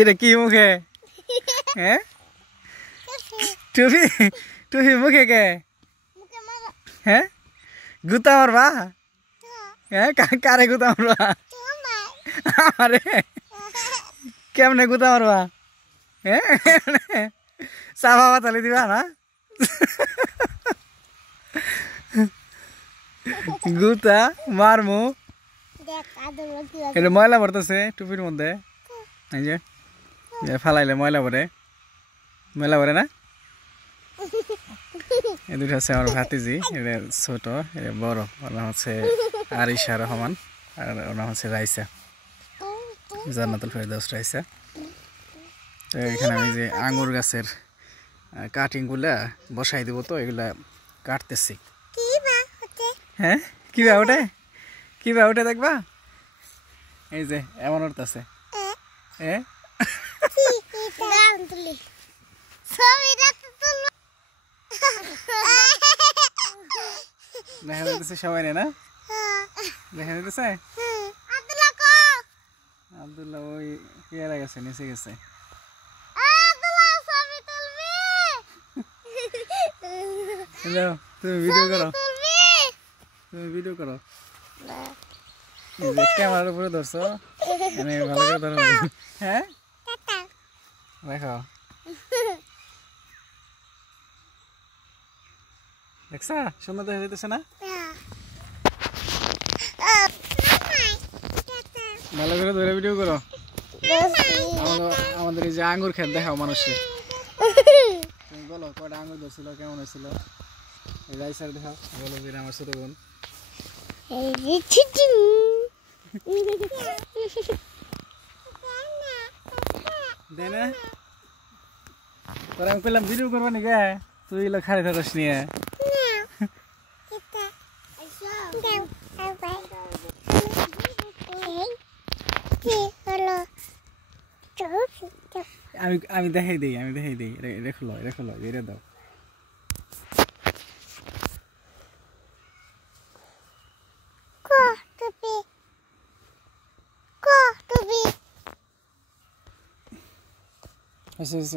এটা কি মুখে হ্যাঁ টুপি টুপি মুখে কে হ্যাঁ গুতা মারবা হ্যাঁ কারে গুতা মারবা আরে কেমনে গুতা মারবা হ্যাঁ সাফা বাতালি দিবা না গুতা মারমু এটা ময়লা ভরতেছে টুপির মধ্যে এই যে ফালাইলে ময়লা ভরে ময়লা ভরে না এই দুটো হচ্ছে আমার ভাতিজি এটা ছোট এটা বড় ওর নাম হচ্ছে আরিশা রহমান আর ওর নাম হচ্ছে রাইসা জান্নাতুল ফেরদৌস রাইসা। তো এখানে আমি যে আঙ্গুর গাছের কাটিং গুলা বসাই দেবো তো এগুলা কাটতেছি। হ্যাঁ কিবা ওঠে কিবা ওঠে দেখবা এই যে এমন উঠতেছে দেখা যাচ্ছে সবাই না দেখা যাচ্ছে আব্দুল্লাহ ওই পেয়ারা গেছে নিচে গেছে তুমি ভিডিও করো ক্যামেরার উপরে ধরছো ভালো করে ধরো হ্যাঁ দেখো দেখছা সুন্দর দেখা যেতেছে না ভালো করে ধরে ভিডিও করো আমাদের এই যে আঙ্গুর খেত দেখাও মানুষকে তুমি বলো কয়টা আঙ্গুর ধরছিল কেমন হয়েছিল রাইসার দেখাও বলো যে আমার ছোট বোন দেয় না তোরা আমি পেলাম ভিডিও করবা নি গে তুই এগুলো খালি থাকস নিয়ে আমি দেখাই দিই রেখলো এটা দাও হয়েছে